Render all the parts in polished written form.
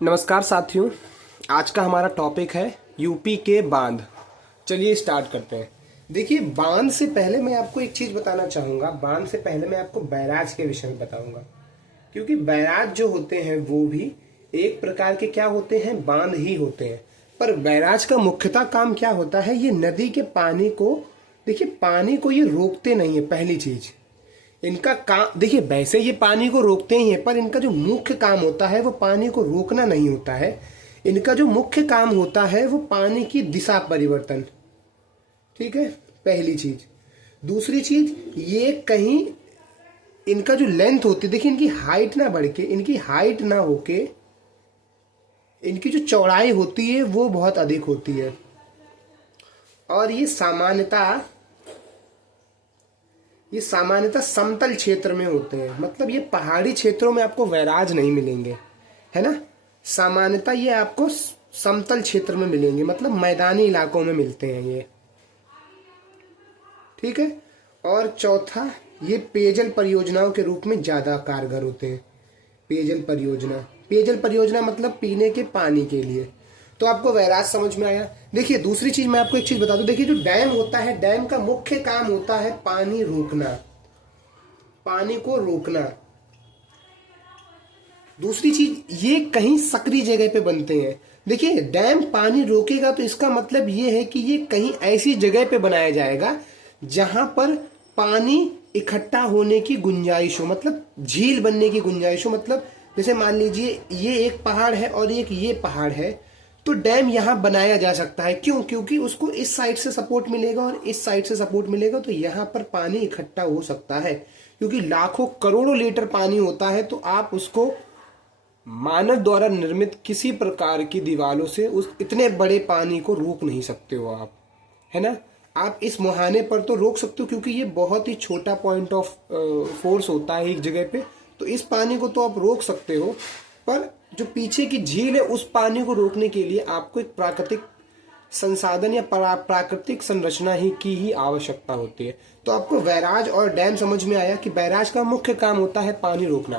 नमस्कार साथियों, आज का हमारा टॉपिक है यूपी के बांध। चलिए स्टार्ट करते हैं। देखिए, बांध से पहले मैं आपको एक चीज बताना चाहूंगा। बांध से पहले मैं आपको बैराज के विषय में बताऊंगा, क्योंकि बैराज जो होते हैं वो भी एक प्रकार के क्या होते हैं, बांध ही होते हैं। पर बैराज का मुख्यतः काम क्या होता है, ये नदी के पानी को, देखिए पानी को ये रोकते नहीं है। पहली चीज इनका काम, देखिए वैसे ये पानी को रोकते ही हैं, पर इनका जो मुख्य काम होता है वो पानी को रोकना नहीं होता है। इनका जो मुख्य काम होता है वो पानी की दिशा परिवर्तन। ठीक है, पहली चीज। दूसरी चीज, ये कहीं इनका जो लेंथ होती है, देखिए इनकी हाइट ना बढ़ के, इनकी हाइट ना होके इनकी जो चौड़ाई होती है वो बहुत अधिक होती है। और ये सामान्यतः समतल क्षेत्र में होते हैं। मतलब ये पहाड़ी क्षेत्रों में आपको बैराज नहीं मिलेंगे, है ना। सामान्यतः ये आपको समतल क्षेत्र में मिलेंगे, मतलब मैदानी इलाकों में मिलते हैं ये। ठीक है। और चौथा, ये पेयजल परियोजनाओं के रूप में ज्यादा कारगर होते हैं। पेयजल परियोजना मतलब पीने के पानी के लिए। तो आपको बैराज समझ में आया। देखिए दूसरी चीज मैं आपको एक चीज बता दूं। देखिए जो डैम होता है, डैम का मुख्य काम होता है पानी रोकना, पानी को रोकना। दूसरी चीज, ये कहीं सक्रिय जगह पे बनते हैं। देखिए डैम पानी रोकेगा तो इसका मतलब ये है कि ये कहीं ऐसी जगह पे बनाया जाएगा जहां पर पानी इकट्ठा होने की गुंजाइश हो, मतलब झील बनने की गुंजाइश हो। मतलब जैसे मान लीजिए ये एक पहाड़ है और एक ये पहाड़ है, तो डैम यहां बनाया जा सकता है। क्यों? क्योंकि उसको इस साइड से सपोर्ट मिलेगा और इस साइड से सपोर्ट मिलेगा, तो यहां पर पानी इकट्ठा हो सकता है। क्योंकि लाखों करोड़ों लीटर पानी होता है, तो आप उसको मानव द्वारा निर्मित किसी प्रकार की दीवारों से उस इतने बड़े पानी को रोक नहीं सकते हो आप, है ना। आप इस मुहाने पर तो रोक सकते हो, क्योंकि ये बहुत ही छोटा पॉइंट ऑफ फोर्स होता है एक जगह पे, तो इस पानी को तो आप रोक सकते हो। पर जो पीछे की झील है, उस पानी को रोकने के लिए आपको एक प्राकृतिक संसाधन या प्राकृतिक संरचना की ही आवश्यकता होती है। तो आपको बैराज और डैम समझ में आया कि बैराज का मुख्य काम होता है पानी रोकना।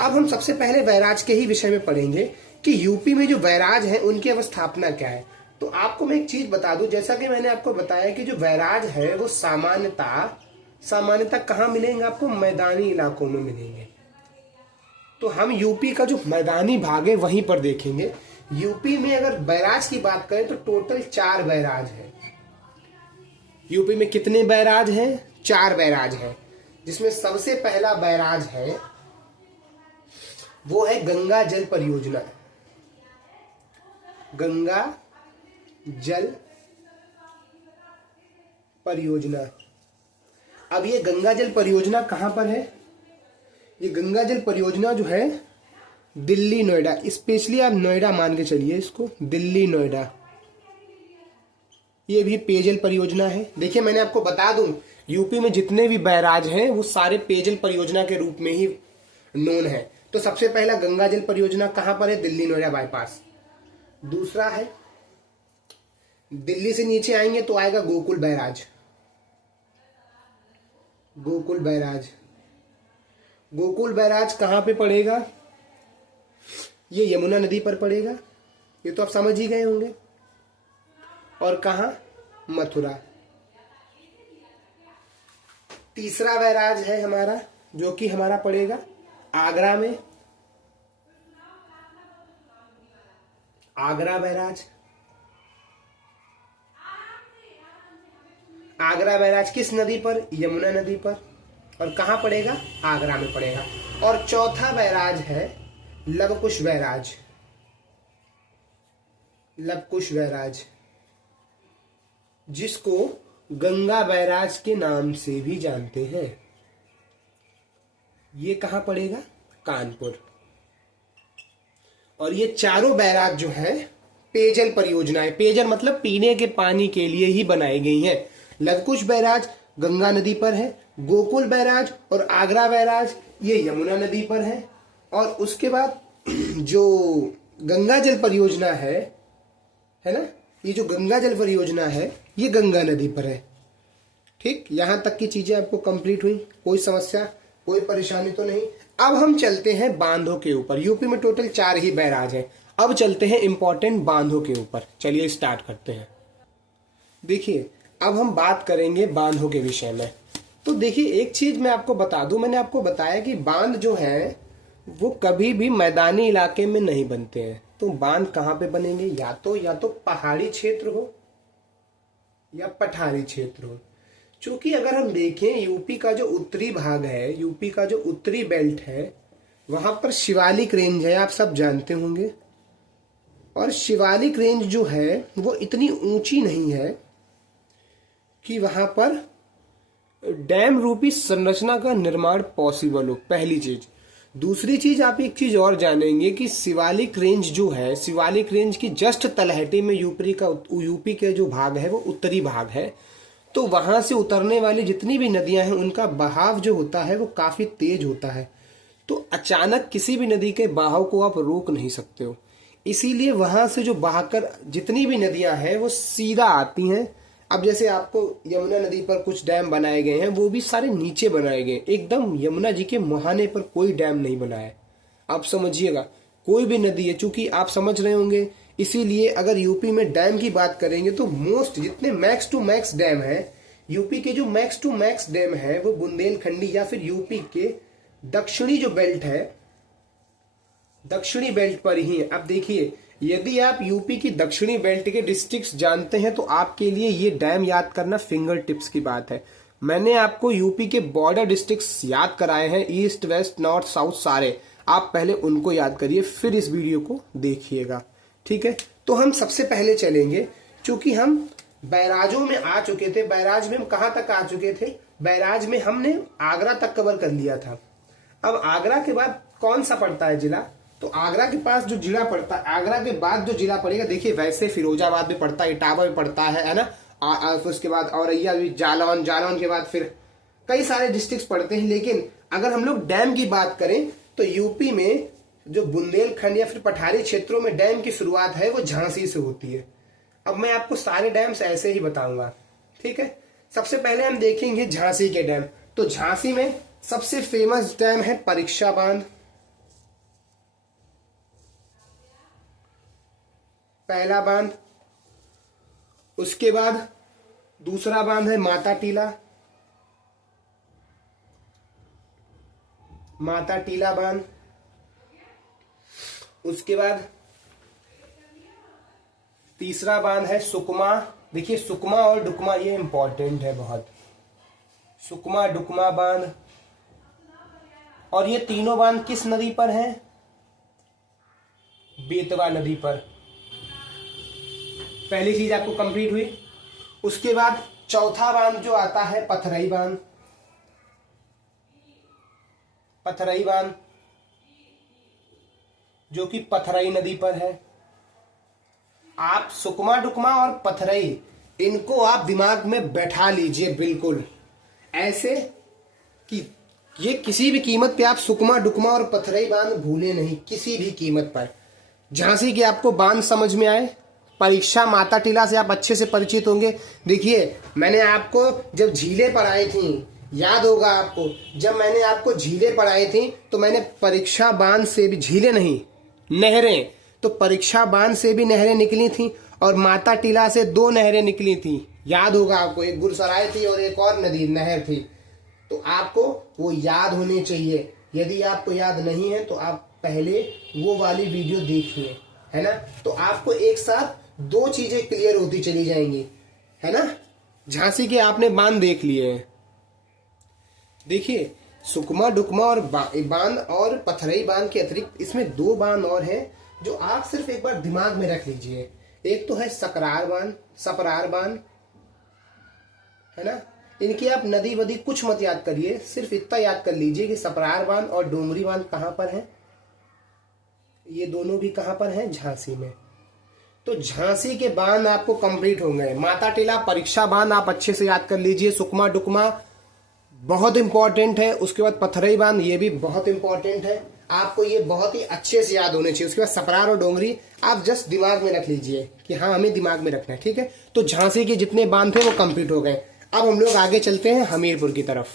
अब हम सबसे पहले बैराज के ही विषय में पढ़ेंगे कि यूपी में जो बैराज है उनकी अवस्थापना क्या है। तो आपको मैं एक चीज बता दूं, जैसा कि मैंने आपको बताया कि जो बैराज है वो सामान्यतः कहाँ मिलेंगे आपको, मैदानी इलाकों में मिलेंगे। तो हम यूपी का जो मैदानी भाग है वहीं पर देखेंगे। यूपी में अगर बैराज की बात करें तो टोटल 4 बैराज है। यूपी में कितने बैराज हैं? 4 बैराज हैं, जिसमें सबसे पहला बैराज है वो है गंगा जल परियोजना। गंगा जल परियोजना। अब ये गंगा जल परियोजना कहां पर है? ये गंगा जल परियोजना जो है दिल्ली नोएडा, स्पेशली आप नोएडा मान के चलिए इसको, दिल्ली नोएडा। ये भी पेयजल परियोजना है। देखिए मैंने आपको बता दूं, यूपी में जितने भी बैराज हैं वो सारे पेयजल परियोजना के रूप में ही नोन है। तो सबसे पहला गंगा जल परियोजना कहां पर है? दिल्ली नोएडा बाईपास। दूसरा है, दिल्ली से नीचे आएंगे तो आएगा गोकुल बैराज। गोकुल बैराज कहां पे पड़ेगा? ये यमुना नदी पर पड़ेगा, ये तो आप समझ ही गए होंगे। और कहां? मथुरा। तीसरा बैराज है हमारा, जो कि हमारा पड़ेगा आगरा में। आगरा बैराज। आगरा बैराज किस नदी पर? यमुना नदी पर। और कहां पड़ेगा? आगरा में पड़ेगा। और चौथा बैराज है लवकुश बैराज, जिसको गंगा बैराज के नाम से भी जानते हैं। ये कहां पड़ेगा? कानपुर। और ये चारों बैराज जो है पेयजल परियोजनाएं, पेयजल मतलब पीने के पानी के लिए ही बनाई गई हैं। लवकुश बैराज गंगा नदी पर है, गोकुल बैराज और आगरा बैराज ये यमुना नदी पर है। और उसके बाद जो गंगा जल परियोजना है ना, ये जो गंगा जल परियोजना है ये गंगा नदी पर है। ठीक, यहां तक की चीजें आपको कंप्लीट हुई, कोई समस्या कोई परेशानी तो नहीं। अब हम चलते हैं बांधों के ऊपर। यूपी में टोटल 4 ही बैराज हैं। अब चलते हैं इंपॉर्टेंट बांधों के ऊपर, चलिए स्टार्ट करते हैं। देखिए अब हम बात करेंगे बांधों के विषय में। तो देखिए एक चीज मैं आपको बता दूं, मैंने आपको बताया कि बांध जो है वो कभी भी मैदानी इलाके में नहीं बनते हैं। तो बांध कहाँ पे बनेंगे, या तो पहाड़ी क्षेत्र हो या पठारी क्षेत्र हो। क्योंकि अगर हम देखें यूपी का जो उत्तरी भाग है, यूपी का जो उत्तरी बेल्ट है, वहां पर शिवालिक रेंज है, आप सब जानते होंगे। और शिवालिक रेंज जो है वो इतनी ऊंची नहीं है कि वहां पर डैम रूपी संरचना का निर्माण पॉसिबल हो, पहली चीज। दूसरी चीज, आप एक चीज और जानेंगे कि शिवालिक रेंज जो है, शिवालिक रेंज की जस्ट तलहटी में यूपी के जो भाग है वो उत्तरी भाग है। तो वहां से उतरने वाली जितनी भी नदियां हैं उनका बहाव जो होता है वो काफी तेज होता है। तो अचानक किसी भी नदी के बहाव को आप रोक नहीं सकते हो। इसीलिए वहां से जो बहाकर जितनी भी नदियां हैं वो सीधा आती हैं। अब जैसे आपको यमुना नदी पर कुछ डैम बनाए गए हैं, वो भी सारे नीचे बनाए गए, एकदम यमुना जी के मुहाने पर कोई डैम नहीं बना है। आप समझिएगा, कोई भी नदी है, चूंकि आप समझ रहे होंगे, इसीलिए अगर यूपी में डैम की बात करेंगे तो मोस्ट जितने मैक्स टू मैक्स डैम है, यूपी के जो मैक्स टू मैक्स डैम है वो बुंदेलखंडी या फिर यूपी के दक्षिणी जो बेल्ट है, दक्षिणी बेल्ट पर ही है। अब देखिए, यदि आप ईपी की दक्षिणी बेल्ट के डिस्ट्रिक्ट्स जानते हैं तो आपके लिए ये डैम याद करना फिंगर टिप्स की बात है। मैंने आपको यूपी के बॉर्डर डिस्ट्रिक्ट्स याद कराए हैं, ईस्ट वेस्ट नॉर्थ साउथ सारे। आप पहले उनको याद करिए, फिर इस वीडियो को देखिएगा, ठीक है। तो हम सबसे पहले चलेंगे, चूंकि हम बैराजों में आ चुके थे। बैराज में हम कहां तक आ चुके थे, बैराज में हमने आगरा तक कवर कर लिया था। अब आगरा के बाद कौन सा पड़ता है जिला, तो आगरा के पास जो जिला पड़ता है, आगरा के बाद जो जिला पड़ेगा, देखिए वैसे फिरोजाबाद भी पड़ता है, इटावा भी पड़ता है ना, उसके बाद औरैया भी, जालौन, जालौन के बाद फिर कई सारे डिस्ट्रिक्ट्स पड़ते हैं। लेकिन अगर हम लोग डैम की बात करें तो यूपी में जो बुंदेलखंड या फिर पठारी क्षेत्रों में डैम की शुरुआत है वो झांसी से होती है। अब मैं आपको सारे डैम्स ऐसे ही बताऊंगा, ठीक है। सबसे पहले हम देखेंगे झांसी के डैम। तो झांसी में सबसे फेमस डैम है परीक्षा बांध, पहला बांध। उसके बाद दूसरा बांध है माता टीला, माता टीला बांध। उसके बाद तीसरा बांध है सुकमा। देखिए सुकमा और डुकमा ये इंपॉर्टेंट है बहुत, सुकमा डुकमा बांध। और ये तीनों बांध किस नदी पर हैं, बेतवा नदी पर। पहली चीज आपको कंप्लीट हुई। उसके बाद चौथा बांध जो आता है पथरई बांध, पथरई बांध जो कि पथरई नदी पर है। आप सुकमा डुकमा और पथरई इनको आप दिमाग में बैठा लीजिए बिल्कुल ऐसे कि ये किसी भी कीमत पे आप सुकमा डुकमा और पथरई बांध भूले नहीं, किसी भी कीमत पर। झांसी के आपको बांध समझ में आए, परीक्षा माता टीला से आप अच्छे से परिचित होंगे। देखिए मैंने आपको जब झीलें पढ़ाई थी, याद होगा आपको, जब मैंने आपको झीलें पढ़ाई थी तो मैंने परीक्षा बांध से भी, झीलें नहीं नहरें, तो परीक्षा बांध से भी नहरें निकली थी और माता टीला से 2 नहरें निकली थी, याद होगा आपको। एक गुरसराय थी और एक और नदी नहर थी, तो आपको वो याद होने चाहिए। यदि आपको याद नहीं है तो आप पहले वो वाली वीडियो देखिए, है ना। तो आपको एक साथ 2 चीजें क्लियर होती चली जाएंगी, है ना। झांसी के आपने बांध देख लिए हैं। देखिए सुकमा डुकमा और बांध और पथरई बांध के अतिरिक्त इसमें 2 बांध और हैं जो आप सिर्फ एक बार दिमाग में रख लीजिए। एक तो है सकरार बांध, सपरार बांध, है ना। इनकी आप नदी वदी कुछ मत याद करिए, सिर्फ इतना याद कर लीजिए कि सपरार बांध और डोमरी बांध कहां पर है, ये दोनों भी कहां पर हैं, झांसी में। तो झांसी के बांध आपको कंप्लीट हो गए। माता टीला परीक्षा बांध आप अच्छे से याद कर लीजिए, सुकमा डुकमा बहुत इंपॉर्टेंट है। उसके बाद पथरई बांध ये भी बहुत इंपॉर्टेंट है, आपको ये बहुत ही अच्छे से याद होने चाहिए। उसके बाद सपरार और डोंगरी आप जस्ट दिमाग में रख लीजिए कि हाँ हमें दिमाग में रखना है, ठीक है। तो झांसी के जितने बांध थे वो कंप्लीट हो गए। अब हम लोग आगे चलते हैं हमीरपुर की तरफ।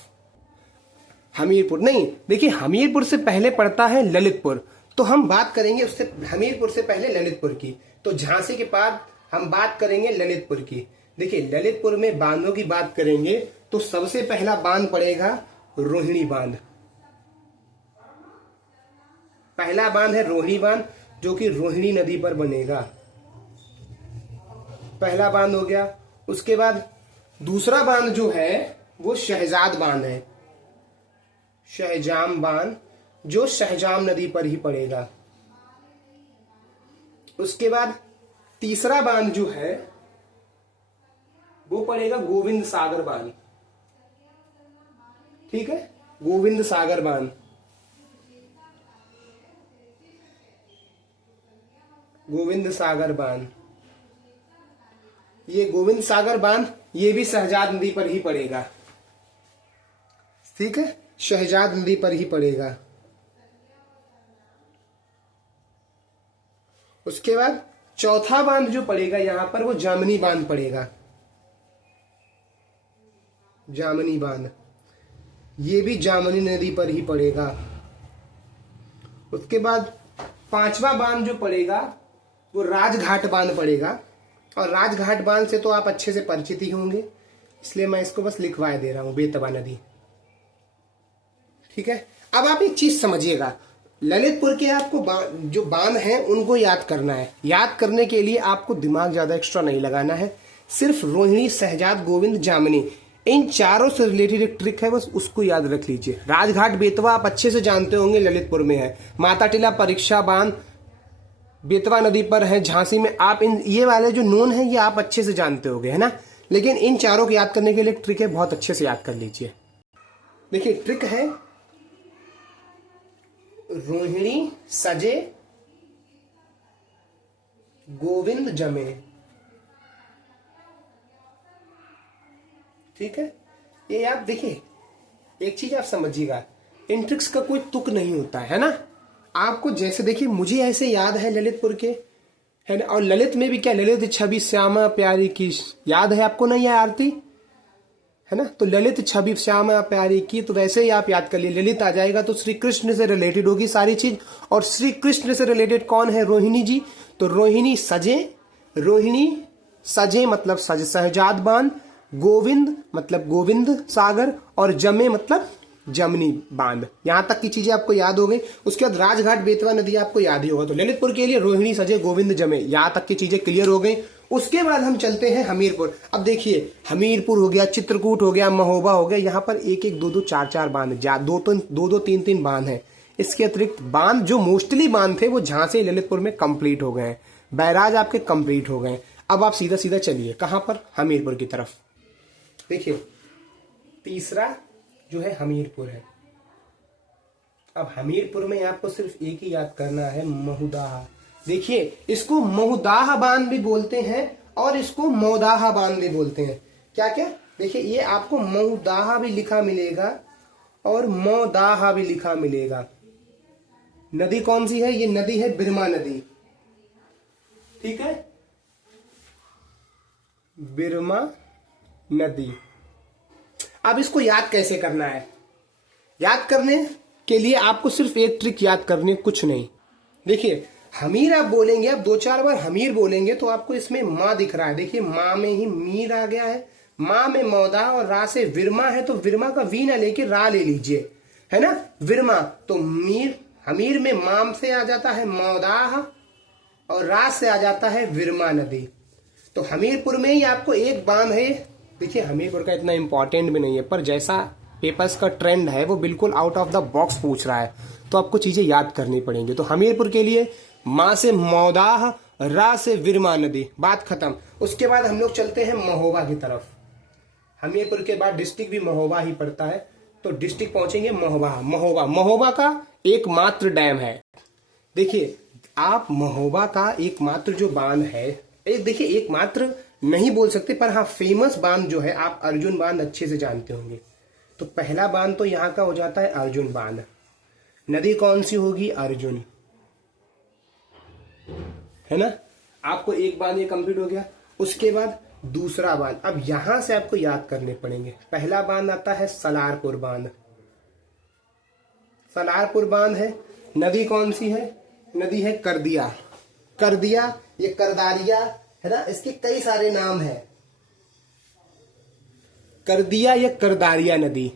हमीरपुर नहीं, देखिए हमीरपुर से पहले पड़ता है ललितपुर। तो हम बात करेंगे उससे हमीरपुर से पहले ललितपुर की। तो झांसी के बाद हम बात करेंगे ललितपुर की। देखिए ललितपुर में बांधों की बात करेंगे तो सबसे पहला बांध पड़ेगा रोहिणी बांध। पहला बांध है रोहिणी बांध, जो कि रोहिणी नदी पर बनेगा। पहला बांध हो गया। उसके बाद दूसरा बांध जो है वो शहजाद बांध है, शहजाम बांध, जो शहजाम नदी पर ही पड़ेगा। उसके बाद तीसरा बांध जो है वो पड़ेगा गोविंद सागर बांध। ठीक है, गोविंद सागर बांध। गोविंद सागर बांध, ये गोविंद सागर बांध ये भी शहजाद नदी पर ही पड़ेगा। ठीक है, शहजाद नदी पर ही पड़ेगा। उसके बाद चौथा बांध जो पड़ेगा यहां पर वो जामनी बांध पड़ेगा। जामनी बांध ये भी जामनी नदी पर ही पड़ेगा। उसके बाद पांचवा बांध जो पड़ेगा वो राजघाट बांध पड़ेगा। और राजघाट बांध से तो आप अच्छे से परिचित ही होंगे, इसलिए मैं इसको बस लिखवा दे रहा हूं, बेतवा नदी। ठीक है, अब आप एक चीज समझिएगा, ललितपुर के आपको जो बांध हैं उनको याद करना है। याद करने के लिए आपको दिमाग ज्यादा एक्स्ट्रा नहीं लगाना है, सिर्फ रोहिणी, शहजाद, गोविंद, जामनी, इन चारों से रिलेटेड एक ट्रिक है, बस उसको याद रख लीजिए। राजघाट बेतवा आप अच्छे से जानते होंगे, ललितपुर में है। माता टीला परीक्षा बांध बेतवा नदी पर है, झांसी में। आप इन ये वाले जो नोन है ये आप अच्छे से जानते होंगे, है ना। लेकिन इन चारों को याद करने के लिए एक ट्रिक है, बहुत अच्छे से याद कर लीजिए। देखिए ट्रिक है, रोहिणी सजे गोविंद जमे। ठीक है, ये आप देखिए, एक चीज आप समझिएगा, इन ट्रिक्स का कोई तुक नहीं होता है ना। आपको जैसे देखिए, मुझे ऐसे याद है ललितपुर के, है ना। और ललित में भी क्या, ललित छवि श्यामा प्यारी की याद है आपको, नहीं है आरती, है ना। तो ललित छवि श्यामा प्यारी की, तो वैसे ही आप याद कर लिए, ललित आ जाएगा तो श्री कृष्ण से रिलेटेड होगी सारी चीज। और श्री कृष्ण से रिलेटेड कौन है, रोहिणी जी। तो रोहिणी सजे, रोहिणी सजे मतलब सज शहजाद बांध, गोविंद मतलब गोविंद सागर, और जमे मतलब जमनी बांध। यहां तक की चीजें आपको याद हो गई। उसके बाद राजघाट बेतवा नदी आपको याद ही होगा। तो ललितपुर के लिए रोहिणी सजे गोविंद जमे, यहां तक की चीजें क्लियर हो गई। उसके बाद हम चलते हैं हमीरपुर। अब देखिए, हमीरपुर हो गया, चित्रकूट हो गया, महोबा हो गया, यहाँ पर एक एक दो दो चार चार बांध, दो तीन तीन बांध है। इसके अतिरिक्त बांध जो मोस्टली बांध थे वो झांसी ललितपुर में कंप्लीट हो गए हैं, बैराज आपके कंप्लीट हो गए। अब आप सीधा सीधा चलिए कहां पर, हमीरपुर की तरफ। देखिए तीसरा जो है हमीरपुर है। अब हमीरपुर में आपको सिर्फ एक ही याद करना है, महुदाह। देखिए इसको महुदाह बांध भी बोलते हैं और इसको मौदाह बांध भी बोलते हैं। क्या क्या, देखिए ये आपको महुदाह भी लिखा मिलेगा और मौदाह भी लिखा मिलेगा। नदी कौन सी है, ये नदी है बिरमा नदी। ठीक है, बिरमा नदी। अब इसको याद कैसे करना है, याद करने के लिए आपको सिर्फ एक ट्रिक याद करनी, कुछ नहीं। देखिए हमीर आप बोलेंगे, आप दो चार बार हमीर बोलेंगे तो आपको इसमें माँ दिख रहा है। देखिए माँ में ही मीर आ गया है, माँ में मौदा और रा से विरमा है, तो विरमा का वी ना लेके रा ले लीजिए, है ना। विरमा तो मीर, हमीर में माम से आ जाता है मौदाह और रा से आ जाता है विरमा नदी। तो हमीरपुर में ही आपको एक बांध है। देखिए हमीरपुर का इतना इंपॉर्टेंट भी नहीं है, पर जैसा पेपर्स का ट्रेंड है वो बिल्कुल आउट ऑफ द बॉक्स पूछ रहा है, तो आपको चीजें याद करनी पड़ेंगी। तो हमीरपुर के लिए माँ से मौदाह, रा से विरमा नदी, बात खत्म। उसके बाद हम लोग चलते हैं महोबा की तरफ। हमीरपुर के बाद डिस्ट्रिक्ट भी महोबा ही पड़ता है, तो डिस्ट्रिक्ट पहुंचेंगे महोबा। महोबा, महोबा का एकमात्र डैम है। देखिए आप महोबा का एकमात्र जो बांध है, देखिए एकमात्र नहीं बोल सकते, पर हाँ फेमस बांध जो है, आप अर्जुन बांध अच्छे से जानते होंगे। तो पहला बांध तो यहाँ का हो जाता है अर्जुन बांध। नदी कौन सी होगी, अर्जुन, है ना। आपको एक बांध ये कंप्लीट हो गया। उसके बाद दूसरा बांध, अब यहां से आपको याद करने पड़ेंगे। पहला बांध आता है सलारपुर बांध। सलारपुर बांध है, नदी कौन सी है, नदी है करदिया। करदिया, ये करदारिया है ना, इसके कई सारे नाम हैं। करदिया या करदारिया नदी।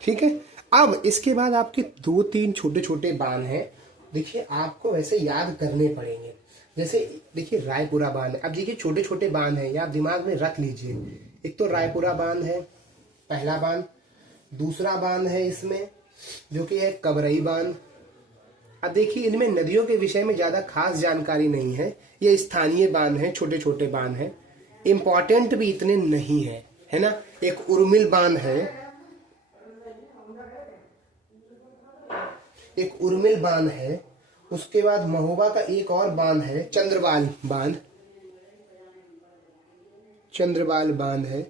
ठीक है। अब इसके बाद आपके दो तीन छोटे छोटे बांध हैं। देखिए आपको वैसे याद करने पड़ेंगे। जैसे देखिए रायपुरा बांध है। अब देखिए छोटे छोटे बांध हैं, ये आप दिमाग में रख लीजिए। एक तो रायपुरा बांध है, पहला बांध। दूसरा बांध है इसमें जो कि है कबरई बांध। अब देखिए इनमें नदियों के विषय में ज्यादा खास जानकारी नहीं है, ये स्थानीय बांध हैं, छोटे छोटे बांध हैं, इंपॉर्टेंट भी इतने नहीं है ना। एक उर्मिल बांध है, एक उर्मिल बांध है। उसके बाद महोबा का एक और बांध है, चंद्रबाल बांध। चंद्रबाल बांध है।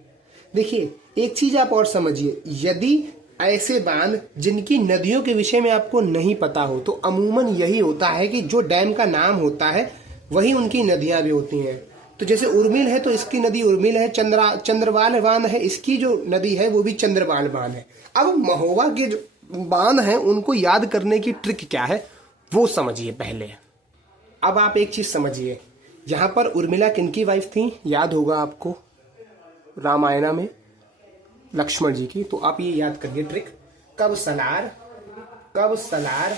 देखिए एक चीज आप और समझिए, यदि ऐसे बांध जिनकी नदियों के विषय में आपको नहीं पता हो तो अमूमन यही होता है कि जो डैम का नाम होता है वही उनकी नदियां भी होती हैं। तो जैसे उर्मिल है तो इसकी नदी उर्मिल है। चंद्रबाल बांध है, इसकी जो नदी है वो भी चंद्रबाल बांध है। अब महोबा के जो बांध हैं उनको याद करने की ट्रिक क्या है वो समझिए पहले। अब आप एक चीज समझिए, यहां पर उर्मिला किनकी वाइफ थी, याद होगा आपको, रामायणा में लक्ष्मण जी की। तो आप ये याद करिए ट्रिक, कब सलार, कब सलार,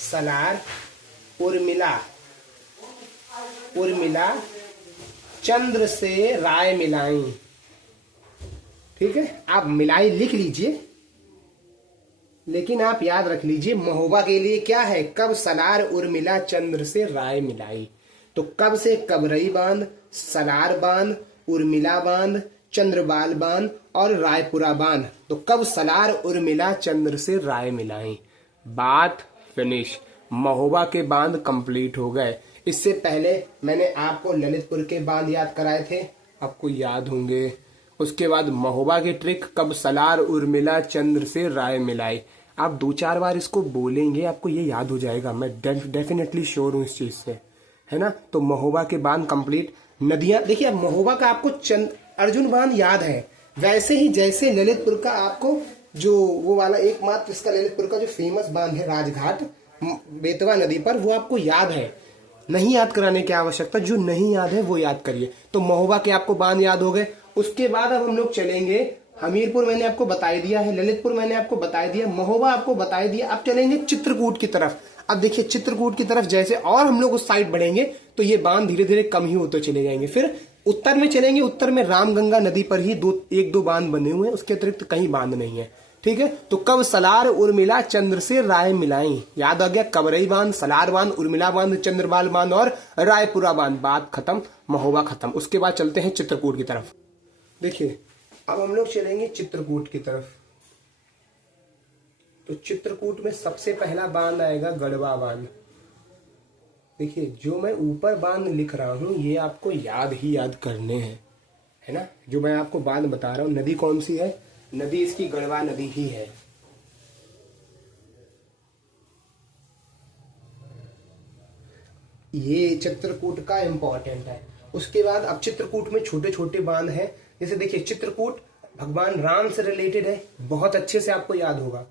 सलार उर्मिला, उर्मिला चंद्र से राय मिलाई। ठीक है, आप मिलाई लिख लीजिए, लेकिन आप याद रख लीजिए महोबा के लिए क्या है, कब सलार उर्मिला चंद्र से राय मिलाई। तो कब से कबरई बांध, सलार बांध, उर्मिला बांध, चंद्रबाल बांध और रायपुरा बांध। तो कब सलार उर्मिला चंद्र से राय मिलाई, बात फिनिश। महोबा के बांध कंप्लीट हो गए। इससे पहले मैंने आपको ललितपुर के बांध याद कराए थे, आपको याद होंगे। उसके बाद महोबा की ट्रिक, कब सलार उर्मिला चंद्र से राय मिलाई। आप दो चार बार इसको बोलेंगे आपको ये याद हो जाएगा, मैं डेफिनेटली श्योर हूं इस चीज से, है ना। तो महोबा के बांध कंप्लीट। नदियां देखिए, अब महोबा का आपको अर्जुन बांध याद है, वैसे ही जैसे ललितपुर का आपको जो वो वाला एकमात्र इसका ललितपुर का जो फेमस बांध है राजघाट बेतवा नदी पर, वो आपको याद है। नहीं याद कराने की आवश्यकता, जो नहीं याद है वो याद करिए। तो महोबा के आपको बांध याद हो गए। उसके बाद अब हम लोग चलेंगे, हमीरपुर मैंने आपको बता दिया है, ललितपुर मैंने आपको बता दिया, महोबा आपको बता दिया। अब चलेंगे चित्रकूट की तरफ। अब देखिए चित्रकूट की तरफ जैसे और हम लोग उस साइड बढ़ेंगे तो ये बांध धीरे धीरे कम ही होते चले जाएंगे। फिर उत्तर में चलेंगे, उत्तर में रामगंगा नदी पर ही एक दो बांध बने हुए हैं, उसके अतिरिक्त कहीं बांध नहीं है। ठीक है, तो कब सलार उर्मिला चंद्र से राय मिलाई, याद आ गया। कबरई बांध, सलार बांध, उर्मिला बांध, चंद्रबाल बांध और रायपुरा बांध, बात खत्म, महोबा खत्म। उसके बाद चलते हैं चित्रकूट की तरफ। देखिए अब हम लोग चलेंगे चित्रकूट की तरफ। तो चित्रकूट में सबसे पहला बांध आएगा गढ़वा बांध। देखिए जो मैं ऊपर बांध लिख रहा हूं ये आपको याद ही याद करने हैं, है ना। जो मैं आपको बांध बता रहा हूं, नदी कौन सी है, नदी इसकी गढ़वा नदी ही है। ये चित्रकूट का इंपॉर्टेंट है। उसके बाद अब चित्रकूट में छोटे छोटे बांध हैं। जैसे देखिए चित्रकूट भगवान राम से रिलेटेड है, बहुत अच्छे से आपको याद होगा।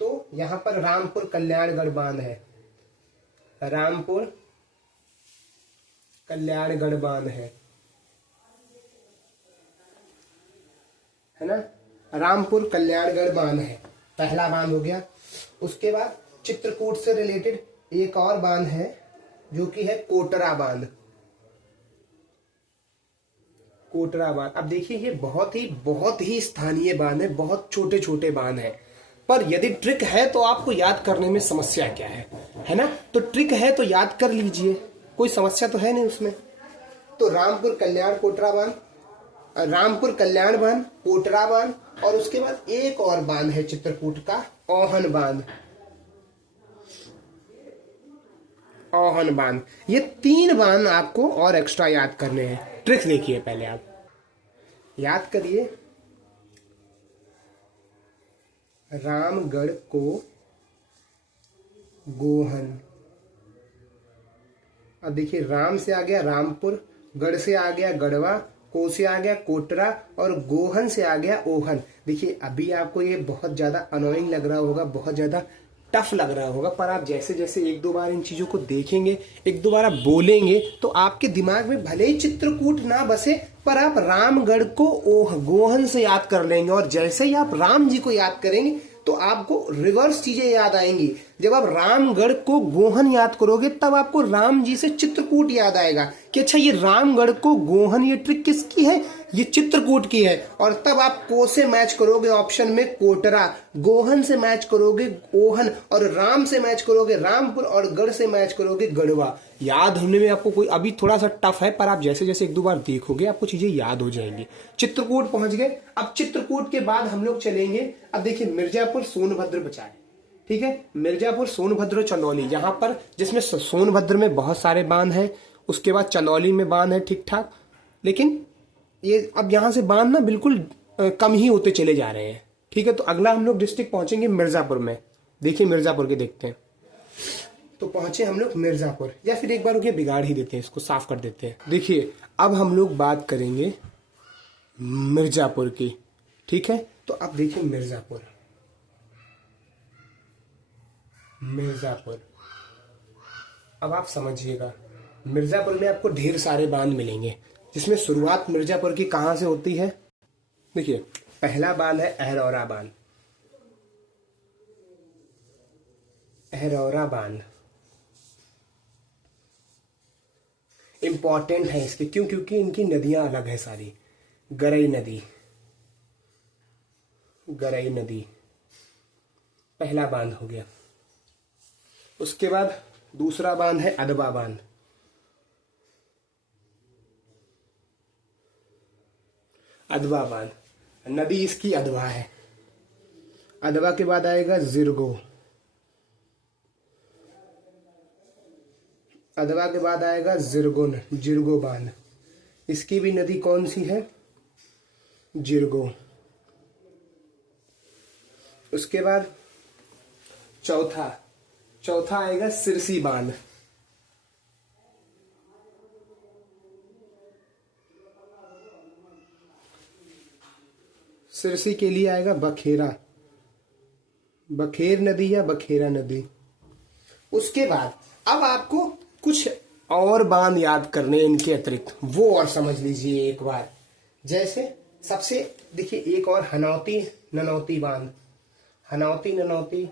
तो यहां पर रामपुर कल्याणगढ़ बांध है, रामपुर कल्याणगढ़ बांध है ना। रामपुर कल्याणगढ़ बांध है, पहला बांध हो गया। उसके बाद चित्रकूट से रिलेटेड एक और बांध है जो कि है कोटरा बांध, कोटरा बांध। अब देखिए ये बहुत ही स्थानीय बांध है, बहुत छोटे छोटे बांध है। पर यदि ट्रिक है तो आपको याद करने में समस्या क्या है ना। तो ट्रिक है तो याद कर लीजिए, कोई समस्या तो है नहीं उसमें। तो रामपुर कल्याण कोटरा बांध, रामपुर कल्याण बांध, कोटरा बांध और उसके बाद एक और बांध है चित्रकूट का, ओहन बांध, ओहन बांध। ये तीन बांध आपको और एक्स्ट्रा याद करने हैं। ट्रिक देखिए, पहले आप याद करिए, रामगढ़ को गोहन। अब देखिए राम से आ गया रामपुर, गढ़ से आ गया गढ़वा को से आ गया कोटरा और गोहन से आ गया ओहन। देखिए अभी आपको ये बहुत ज्यादा अनोइंग लग रहा होगा, बहुत ज्यादा टफ लग रहा होगा, पर आप जैसे जैसे एक दो बार इन चीजों को देखेंगे, एक दो बार आप बोलेंगे, तो आपके दिमाग में भले ही चित्रकूट ना बसे, पर आप रामगढ़ को गोहन से याद कर लेंगे। और जैसे ही आप राम जी को याद करेंगे तो आपको रिवर्स चीजें याद आएंगी। जब आप रामगढ़ को गोहन याद करोगे तब आपको राम जी से चित्रकूट याद आएगा कि अच्छा ये रामगढ़ को गोहन, ये ट्रिक किसकी है, ये चित्रकूट की है। और तब आप को से मैच करोगे ऑप्शन में कोटरा, गोहन से मैच करोगे ओहन, और राम से मैच करोगे रामपुर, और गढ़ से मैच करोगे गढ़वा। याद होने में आपको कोई अभी थोड़ा सा टफ है, पर आप जैसे जैसे एक दो बार देखोगे आपको चीजें याद हो जाएंगी। चित्रकूट पहुंच गए। अब चित्रकूट के बाद हम लोग चलेंगे, अब देखिए मिर्जापुर सोनभद्र बचा है, ठीक है, मिर्जापुर सोनभद्र चंदौली, यहाँ पर जिसमें सोनभद्र में बहुत सारे बांध हैं, उसके बाद चंदौली में बांध है ठीक ठाक, लेकिन ये अब यहाँ से बांध ना बिल्कुल कम ही होते चले जा रहे हैं, ठीक है। तो अगला हम लोग डिस्ट्रिक्ट पहुंचेंगे मिर्जापुर में। देखिए मिर्जापुर के देखते हैं, तो पहुंचे हम लोग मिर्जापुर, या फिर एक बार रुकिए बिगाड़ ही देते हैं, इसको साफ कर देते हैं। देखिए अब हम लोग बात करेंगे मिर्जापुर की, ठीक है। तो अब देखिए मिर्जापुर, मिर्जापुर अब आप समझिएगा, मिर्जापुर में आपको ढेर सारे बांध मिलेंगे, जिसमें शुरुआत मिर्जापुर की कहां से होती है। देखिए पहला बांध है अहरौरा बांध, अहरौरा बांध इंपॉर्टेंट है इसके, क्यों, क्योंकि इनकी नदियां अलग है सारी। गरई नदी, गरई नदी पहला बांध हो गया। उसके बाद दूसरा बांध है अदबा बांध, अदबा बांध, नदी इसकी अदबा है। अदबा के बाद आएगा जिरगो, अदबा के बाद आएगा जिरगुन, जिरगो बांध, इसकी भी नदी कौन सी है, जिरगो। उसके बाद चौथा, चौथा आएगा सिरसी बांध, सिरसी के लिए आएगा बखेरा, बखेर नदी या बखेरा नदी। उसके बाद अब आपको कुछ और बांध याद करने इनके अतिरिक्त, वो और समझ लीजिए एक बार। जैसे सबसे देखिए एक और हनौती ननौती बांध, हनौती ननौती।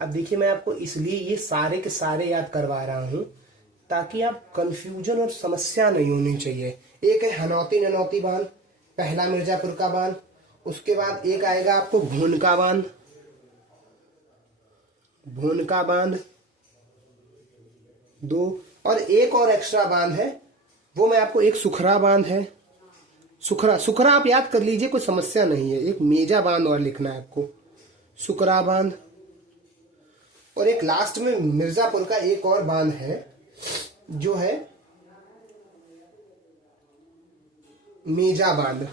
अब देखिए मैं आपको इसलिए ये सारे के सारे याद करवा रहा हूं ताकि आप कंफ्यूजन और समस्या नहीं होनी चाहिए। एक है हनौती ननौती बांध, पहला मिर्जापुर का बांध। उसके बाद एक आएगा आपको भूनका बांध, भूनका बांध दो, और एक और एक्स्ट्रा बांध है, वो मैं आपको, एक सुखरा बांध है, सुखरा, सुखरा आप याद कर लीजिए, कोई समस्या नहीं है। एक मेजा बांध और लिखना है आपको, सुखरा बांध। और एक लास्ट में मिर्जापुर का एक और बांध है जो है मेजा बांध,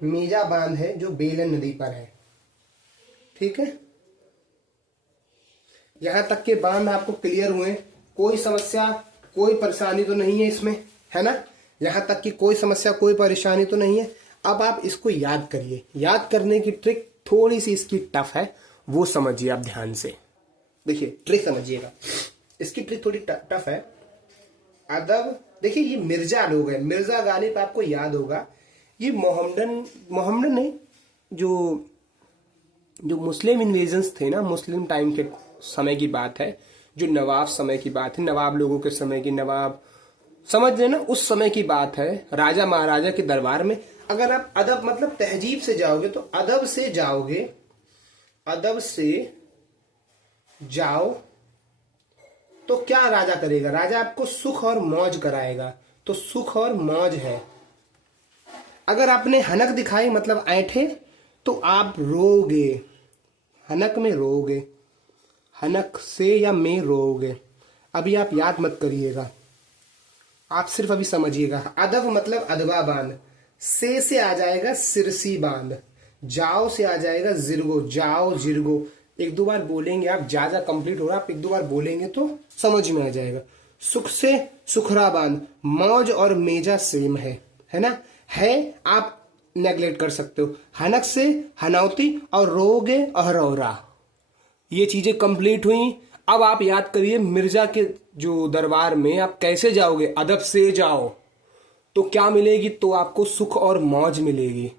मेजा बांध है जो बेलन नदी पर है, ठीक है। यहां तक के बांध आपको क्लियर हुए, कोई समस्या कोई परेशानी तो नहीं है इसमें, है ना। यहां तक की कोई समस्या कोई परेशानी तो नहीं है। अब आप इसको याद करिए, याद करने की ट्रिक थोड़ी सी इसकी टफ है, वो समझिए आप ध्यान से। देखिए ट्रिक समझिएगा, इसकी ट्रिक थोड़ी टफ है। अदब, देखिए ये मिर्जा लोग हैं, मिर्जा गालिब आपको याद होगा, ये मोहम्मदन नहीं, जो मुस्लिम इन्वेजन्स थे ना, मुस्लिम टाइम के समय की बात है, जो नवाब समय की बात है, नवाब लोगों के समय की, नवाब समझ रहे ना, उस समय की बात है, राजा महाराजा के दरबार में। अगर आप अदब मतलब तहजीब से जाओगे तो अदब से जाओगे, अदब से जाओ तो क्या राजा करेगा, राजा आपको सुख और मौज कराएगा, तो सुख और मौज है। अगर आपने हनक दिखाई मतलब ऐंठे तो आप रोगे, हनक में रोगे, हनक से या में रोगे। अभी आप याद मत करिएगा, आप सिर्फ अभी समझिएगा। अदब मतलब अदबा बांध, से आ जाएगा सिरसी बांध, जाओ से आ जाएगा जिरगो, जाओ जिरगो। एक दो बार बोलेंगे आप, ज्यादा कंप्लीट हो रहा, आप एक दो बार बोलेंगे तो समझ में आ जाएगा। सुख से सुखरा बांध, मौज और मेजा सेम है ना। है आप नेग्लेक्ट कर सकते हो। हनक से हनौती और रोगे अहरौरा, ये चीजें कंप्लीट हुई। अब आप याद करिए मिर्जा के जो दरबार में आप कैसे जाओगे, अदब से जाओ तो क्या मिलेगी, तो आपको सुख और मौज मिलेगी।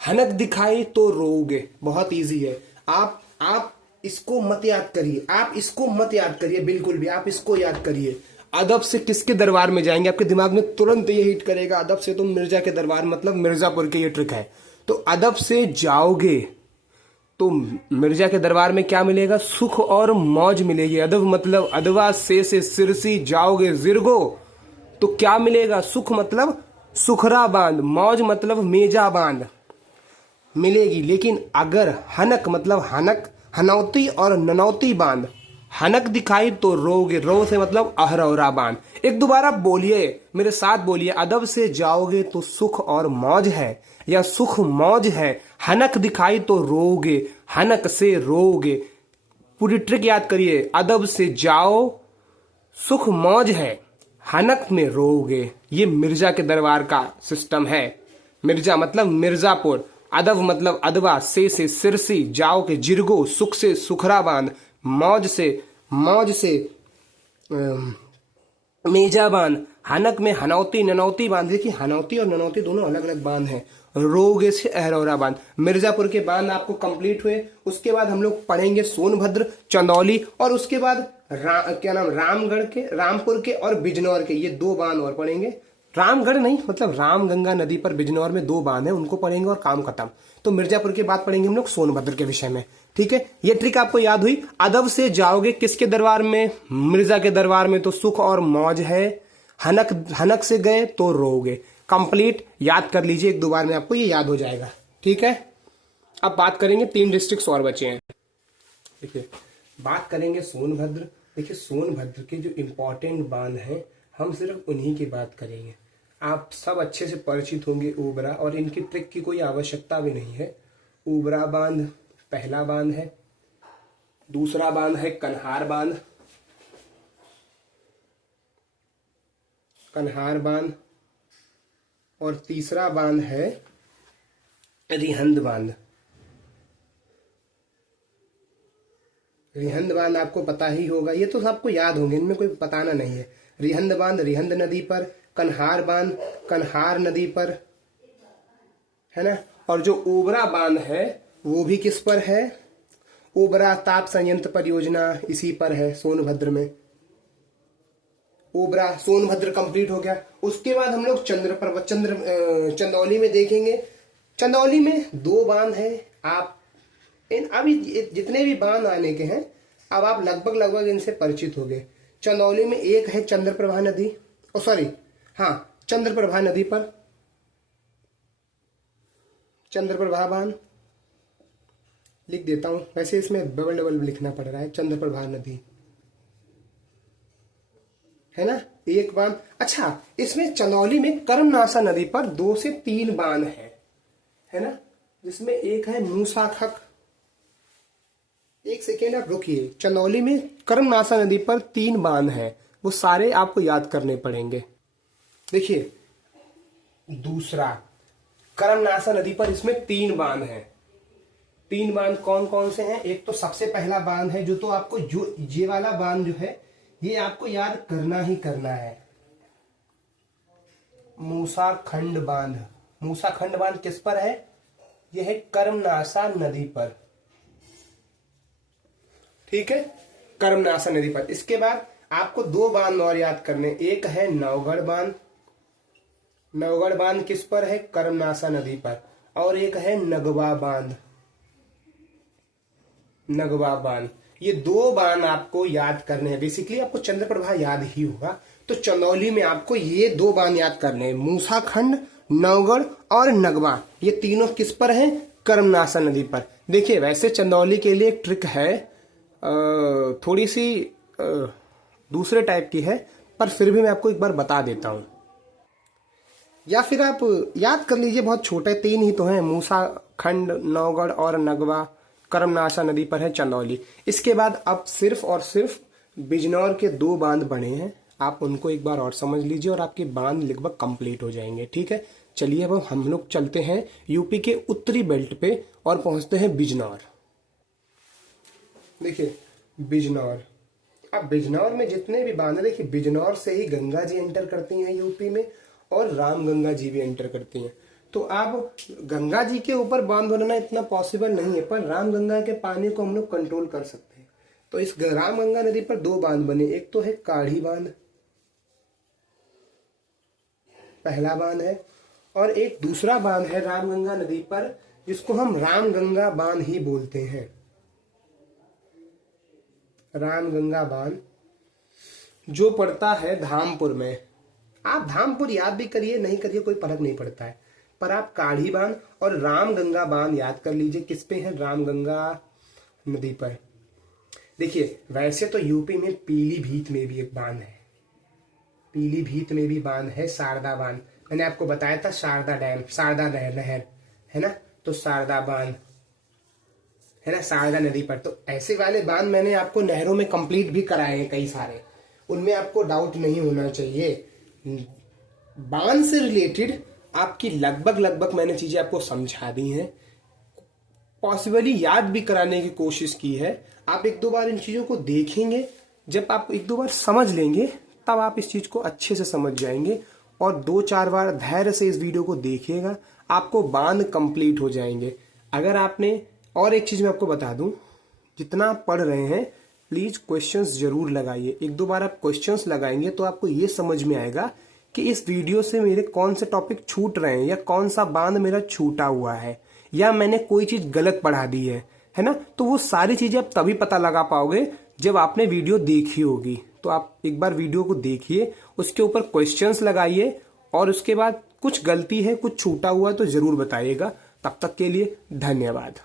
हनक दिखाई तो रोगे, बहुत इजी है। आप इसको मत याद करिए, आप इसको मत याद करिए बिल्कुल भी, आप इसको याद करिए। अदब से किसके दरबार में जाएंगे, आपके दिमाग में तुरंत ये हिट करेगा, अदब से तुम मिर्जा के दरबार, मतलब मिर्जापुर के, ये ट्रिक है। तो अदब से जाओगे तो मिर्जा के दरबार में क्या मिलेगा, सुख और मौज मिलेगी। अदब मतलब अदवा से सिरसी जाओगे जिरगो, तो क्या मिलेगा, सुख मतलब सुखरा बांध, मौज मतलब मेजा बांध मिलेगी। लेकिन अगर हनक मतलब हनक, हनौती और ननौती बांध, हनक दिखाई तो रोगे, रो से मतलब अहरौरा बांध। एक दोबारा बोलिए, मेरे साथ बोलिए, अदब से जाओगे तो सुख और मौज है या सुख मौज है, हनक दिखाई तो रोगे, हनक से रोगे। पूरी ट्रिक याद करिए, अदब से जाओ, सुख मौज है, हनक में रोगे। ये मिर्जा के दरबार का सिस्टम है। मिर्जा मतलब मिर्जापुर, अदब मतलब अदवा, से सिरसी, जाओ के जिरगो, सुख से सुखरा बांध, मौज से मेजा बांध, हनक में हनौती ननौती बांध। देखिए हनौती और ननौती दोनों अलग अलग बांध हैं। रोगे से अहरौरा बांध। मिर्जापुर के बांध आपको कंप्लीट हुए। उसके बाद हम लोग पढ़ेंगे सोनभद्र, चंदौली, और उसके बाद क्या नाम, रामगढ़ के, रामपुर के और बिजनौर के, ये 2 बांध और पढ़ेंगे। रामगढ़ नहीं, मतलब रामगंगा नदी पर बिजनौर में 2 बांध हैं, उनको पढ़ेंगे और काम खत्म। तो मिर्जापुर के बाद पढ़ेंगे हम लोग सोनभद्र के विषय में। ठीक है, ये ट्रिक आपको याद हुई। अदब से जाओगे किसके दरबार में, मिर्जा के दरबार में, तो सुख और मौज है। हनक से गए तो रोगे। कंप्लीट याद कर लीजिए, 1-2 बार में आपको ये याद हो जाएगा। ठीक है, अब बात करेंगे 3 डिस्ट्रिक्ट और बचे हैं। देखिए बात करेंगे सोनभद्र। देखिए सोनभद्र के जो इंपॉर्टेंट बांध हैं, हम सिर्फ उन्हीं की बात करेंगे। आप सब अच्छे से परिचित होंगे ओबरा, और इनकी ट्रिक की कोई आवश्यकता भी नहीं है। ओबरा बांध पहला बांध है, दूसरा बांध है कन्हार बांध, और तीसरा बांध है रिहंद बांध। रिहंद बांध आपको पता ही होगा, ये तो सबको याद होंगे, इनमें कोई बताना नहीं है। रिहंद बांध रिहंद नदी पर, कन्हार बांध कन्हार नदी पर, है ना। और जो ओबरा बांध है वो भी किस पर है, ओबरा ताप संयंत्र परियोजना इसी पर है, सोनभद्र में। ओबरा सोनभद्र कंप्लीट हो गया। उसके बाद हम लोग चंदौली में देखेंगे। चंदौली में 2 बांध है। आप अभी जितने भी बांध आने के हैं, अब आप लगभग इनसे परिचित हो गए। चंदौली में एक है चंद्रप्रभा नदी, चंद्रप्रभा नदी पर चंद्रप्रभा बांध लिख देता हूं, वैसे इसमें डबल लिखना पड़ रहा है। चंद्रप्रभा नदी है ना, एक बांध। अच्छा, इसमें चंदौली में कर्मनाशा नदी पर 2 से 3 बांध है ना, जिसमें एक है मूसाखक। एक सेकेंड आप रुकिए। चंदौली में कर्मनाशा नदी पर 3 बांध हैं, वो सारे आपको याद करने पड़ेंगे। देखिए दूसरा, कर्मनाशा नदी पर इसमें 3 बांध हैं। 3 बांध कौन कौन से हैं? एक तो सबसे पहला बांध है, जो तो आपको ये वाला बांध जो है, ये आपको याद करना ही करना है, मूसाखंड बांध। मूसाखंड बांध किस पर है? यह है कर्मनाशा नदी पर। ठीक है, कर्मनाशा नदी पर। इसके बाद आपको 2 बांध और याद करने। एक है नवगढ़ बांध। नवगढ़ बांध किस पर है? कर्मनाशा नदी पर। और एक है नगवा बांध। नगवा बांध। ये 2 बांध आपको याद करने हैं। बेसिकली आपको चंद्रप्रभा याद ही होगा, तो चंदौली में आपको ये 2 बांध याद करने हैं, मूसाखंड, नवगढ़ और नगवा। ये तीनों किस पर हैं? कर्मनाशा नदी पर। देखिए वैसे चंदौली के लिए एक ट्रिक है, थोड़ी सी दूसरे टाइप की है, पर फिर भी मैं आपको एक बार बता देता हूं, या फिर आप याद कर लीजिए। बहुत छोटे 3 ही तो हैं, मूसाखंड, नवगढ़ और नगवा। कर्मनाशा नदी पर है चंदौली। इसके बाद अब सिर्फ और सिर्फ बिजनौर के 2 बांध बने हैं। आप उनको एक बार और समझ लीजिए और आपके बांध लगभग कंप्लीट हो जाएंगे। ठीक है, चलिए अब हम लोग चलते हैं यूपी के उत्तरी बेल्ट पे और पहुंचते हैं बिजनौर। देखिए बिजनौर, अब बिजनौर में जितने भी बांध है, देखिए बिजनौर से ही गंगा जी एंटर करती हैं यूपी में और रामगंगा जी भी एंटर करती हैं। तो आप गंगा जी के ऊपर बांध बनाना इतना पॉसिबल नहीं है, पर रामगंगा के पानी को हम लोग कंट्रोल कर सकते हैं। तो इस रामगंगा नदी पर दो बांध बने, एक तो है काढ़ी बांध, पहला बांध है, और एक दूसरा बांध है रामगंगा नदी पर जिसको हम रामगंगा बांध ही बोलते हैं। रामगंगा बांध जो पड़ता है धामपुर में। आप धामपुर याद भी करिए, नहीं करिए कोई फर्क नहीं पड़ता है, पर आप काढ़ी बांध और रामगंगा बांध याद कर लीजिए। किस पे है? रामगंगा नदी पर। देखिए वैसे तो यूपी में पीलीभीत में भी एक बांध है, पीलीभीत में भी बांध है, शारदा बांध। मैंने आपको बताया था शारदा डैम, शारदा नहर है ना, तो शारदा बांध है ना, शारदा नदी पर। तो ऐसे वाले बांध मैंने आपको नहरों में कंप्लीट भी कराए हैं कई सारे, उनमें आपको डाउट नहीं होना चाहिए। बांध से रिलेटेड आपकी लगभग मैंने चीजें आपको समझा दी हैं, पॉसिबली याद भी कराने की कोशिश की है। आप एक दो बार इन चीजों को देखेंगे, जब आप एक दो बार समझ लेंगे तब आप इस चीज को अच्छे से समझ जाएंगे, और दो चार बार धैर्य से इस वीडियो को देखिएगा, आपको बांध कंप्लीट हो जाएंगे। अगर आपने, और एक चीज मैं आपको बता दूं, जितना आप पढ़ रहे हैं प्लीज क्वेश्चंस जरूर लगाइए। एक दो बार आप क्वेश्चंस लगाएंगे तो आपको ये समझ में आएगा कि इस वीडियो से मेरे कौन से टॉपिक छूट रहे हैं, या कौन सा बांध मेरा छूटा हुआ है, या मैंने कोई चीज गलत पढ़ा दी है ना। तो वो सारी चीजें आप तभी पता लगा पाओगे जब आपने वीडियो देखी होगी। तो आप एक बार वीडियो को देखिए, उसके ऊपर क्वेश्चंस लगाइए, और उसके बाद कुछ गलती है, कुछ छूटा हुआ है तो जरूर बताइएगा। तब तक के लिए धन्यवाद।